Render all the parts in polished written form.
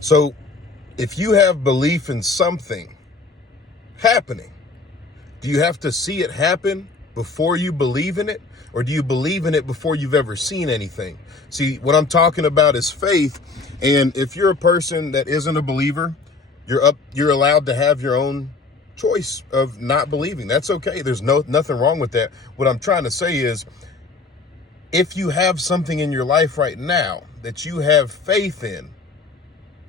So if you have belief in something happening, do you have to see it happen before you believe in it? Or do you believe in it before you've ever seen anything? See, what I'm talking about is faith. And if you're a person that isn't a believer, you're allowed to have your own choice of not believing. That's okay. There's nothing wrong with that. What I'm trying to say is, if you have something in your life right now that you have faith in,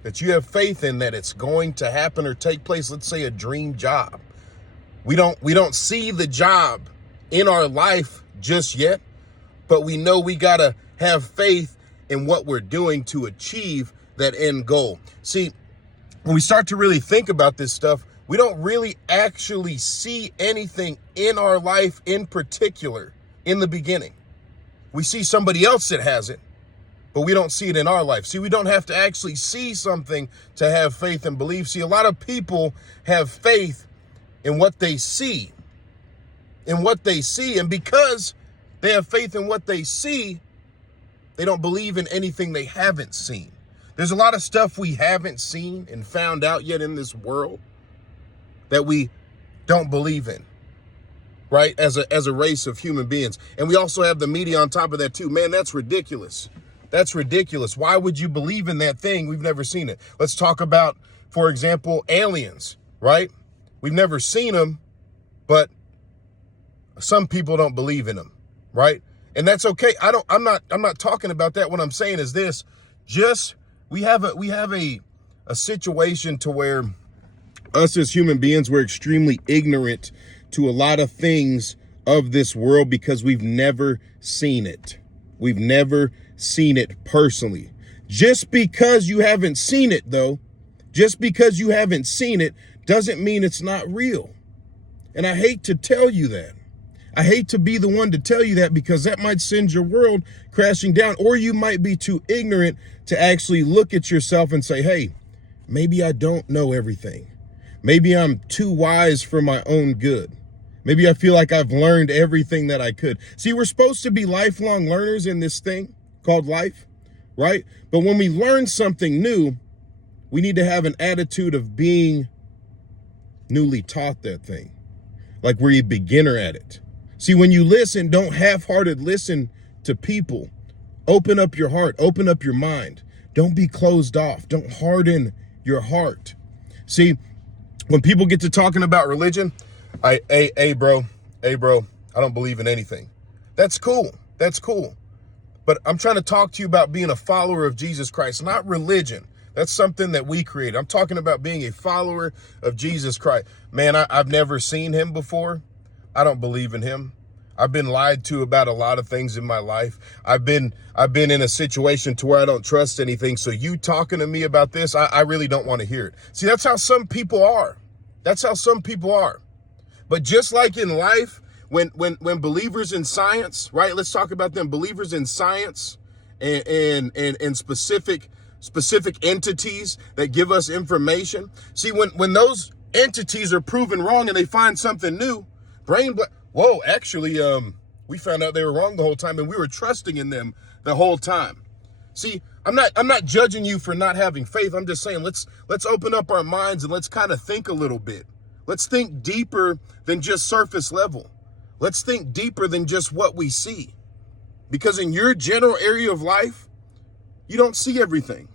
that it's going to happen or take place, let's say a dream job. We don't see the job in our life just yet, but we know we got to have faith in what we're doing to achieve that end goal. See, when we start to really think about this stuff, we don't really actually see anything in our life in particular in the beginning. We see somebody else that has it, but we don't see it in our life. See, we don't have to actually see something to have faith and believe. See, a lot of people have faith in what they see, and because they have faith in what they see, they don't believe in anything they haven't seen. There's a lot of stuff we haven't seen and found out yet in this world that we don't believe in, right? As a race of human beings. And we also have the media on top of that too. Man, that's ridiculous. That's ridiculous. Why would you believe in that thing? We've never seen it. Let's talk about, for example, aliens, right? We've never seen them, but some people don't believe in them, right? And that's okay. I'm not talking about that. What I'm saying is this: just we have a situation to where us as human beings, we're extremely ignorant to a lot of things of this world because we've never seen it. We've never seen it personally. Just because you haven't seen it, though, doesn't mean it's not real. And I hate to tell you that. I hate to be the one to tell you that, because that might send your world crashing down, or you might be too ignorant to actually look at yourself and say, hey, maybe I don't know everything. Maybe I'm too wise for my own good. Maybe I feel like I've learned everything that I could. See, we're supposed to be lifelong learners in this thing called life, right? But when we learn something new, we need to have an attitude of being newly taught that thing, like we're a beginner at it. See, when you listen, don't half-hearted listen to people. Open up your heart, open up your mind. Don't be closed off. Don't harden your heart. See, when people get to talking about religion, hey bro, I don't believe in anything. That's cool. But I'm trying to talk to you about being a follower of Jesus Christ, not religion. That's something that we create. I'm talking about being a follower of Jesus Christ. Man, I've never seen him before. I don't believe in him. I've been lied to about a lot of things in my life. I've been in a situation to where I don't trust anything. So you talking to me about this, I really don't want to hear it. See, that's how some people are. But just like in life, when believers in science, right? Let's talk about them, believers in science and specific entities that give us information. See, when those entities are proven wrong and they find something new, actually, we found out they were wrong the whole time, and we were trusting in them the whole time. See, I'm not judging you for not having faith. I'm just saying, let's open up our minds and let's kind of think a little bit. Let's think deeper than just surface level. Let's think deeper than just what we see. Because in your general area of life, you don't see everything,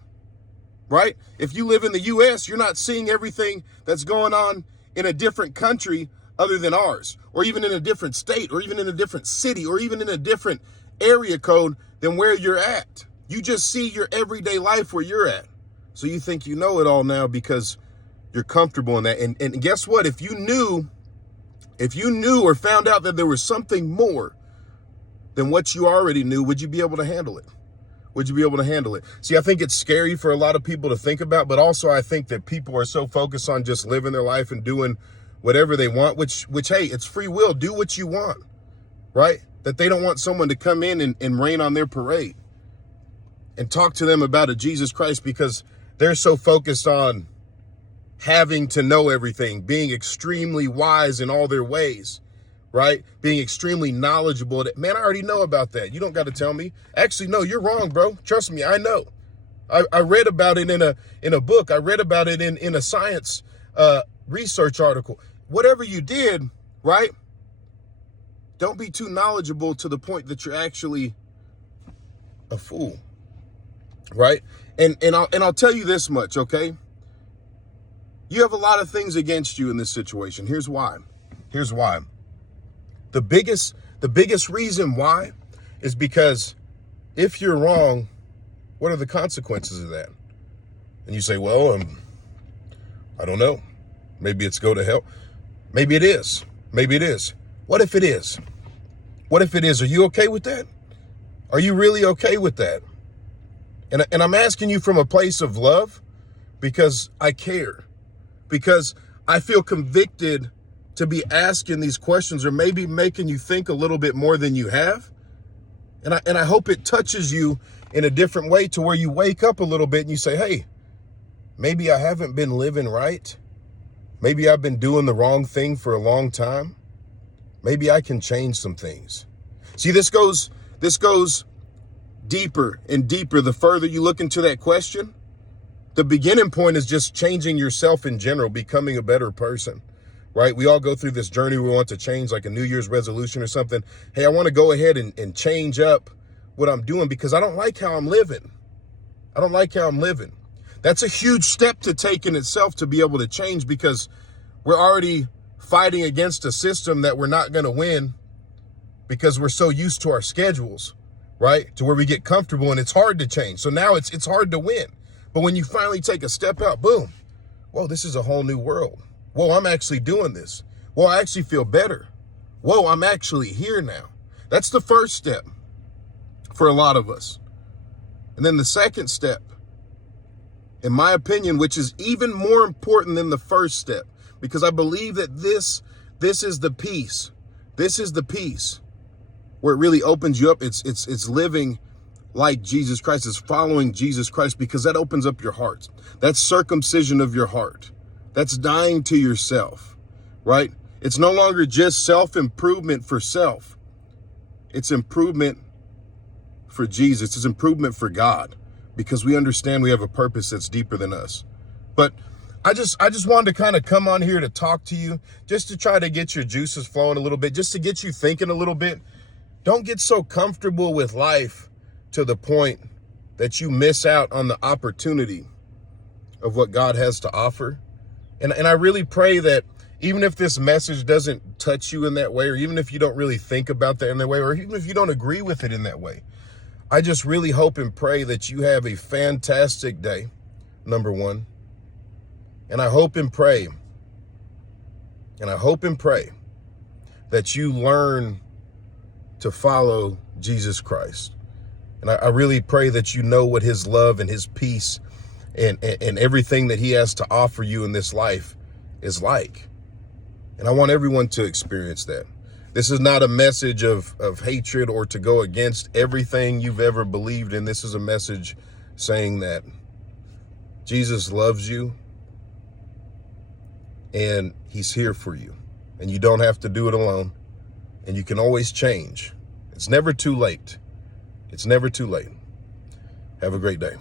right? If you live in the U.S., you're not seeing everything that's going on in a different country other than ours, or even in a different state, or even in a different city, or even in a different area code than where you're at. You just see your everyday life where you're at. So you think you know it all now because you're comfortable in that. And guess what? If you knew or found out that there was something more than what you already knew, would you be able to handle it? See, I think it's scary for a lot of people to think about, but also I think that people are so focused on just living their life and doing whatever they want, which, hey, it's free will. Do what you want, right? That they don't want someone to come in and rain on their parade and talk to them about a Jesus Christ, because they're so focused on having to know everything, being extremely wise in all their ways, right? Being extremely knowledgeable. That, man, I already know about that. You don't got to tell me. Actually, no, you're wrong, bro. Trust me, I know. I read about it in a book. I read about it in a science research article. Whatever you did, right? Don't be too knowledgeable to the point that you're actually a fool, right? And I'll tell you this much, okay? You have a lot of things against you in this situation. Here's why. Here's why. The biggest reason why is because if you're wrong, what are the consequences of that? And you say, well, I don't know. Maybe it's go to hell. Maybe it is. Maybe it is. What if it is? What if it is? Are you okay with that? Are you really okay with that? And I'm asking you from a place of love because I care. Because I feel convicted to be asking these questions or maybe making you think a little bit more than you have. And I hope it touches you in a different way to where you wake up a little bit and you say, hey, maybe I haven't been living right. Maybe I've been doing the wrong thing for a long time. Maybe I can change some things. See, this goes deeper and deeper the further you look into that question. The beginning point is just changing yourself in general, becoming a better person, right? We all go through this journey. We want to change, like a New Year's resolution or something. Hey, I want to go ahead and change up what I'm doing because I don't like how I'm living. I don't like how I'm living. That's a huge step to take in itself to be able to change because we're already fighting against a system that we're not going to win because we're so used to our schedules, right? To where we get comfortable and it's hard to change. So now it's hard to win. But when you finally take a step out, boom, whoa, this is a whole new world. Whoa, I'm actually doing this. Whoa, I actually feel better. Whoa, I'm actually here now. That's the first step for a lot of us. And then the second step, in my opinion, which is even more important than the first step, because I believe that this is the piece. This is the piece where it really opens you up. It's living like Jesus Christ, is following Jesus Christ, because that opens up your heart. That's circumcision of your heart. That's dying to yourself, right? It's no longer just self-improvement for self. It's improvement for Jesus. It's improvement for God, because we understand we have a purpose that's deeper than us. But I just wanted to kind of come on here to talk to you, just to try to get your juices flowing a little bit, just to get you thinking a little bit. Don't get so comfortable with life to the point that you miss out on the opportunity of what God has to offer. And I really pray that even if this message doesn't touch you in that way, or even if you don't really think about that in that way, or even if you don't agree with it in that way, I just really hope and pray that you have a fantastic day, number one. And I hope and pray that you learn to follow Jesus Christ. And I really pray that you know what his love and his peace and everything that he has to offer you in this life is like. And I want everyone to experience that. This is not a message of hatred or to go against everything you've ever believed in. This is a message saying that Jesus loves you and he's here for you. And you don't have to do it alone. And you can always change. It's never too late. It's never too late. Have a great day.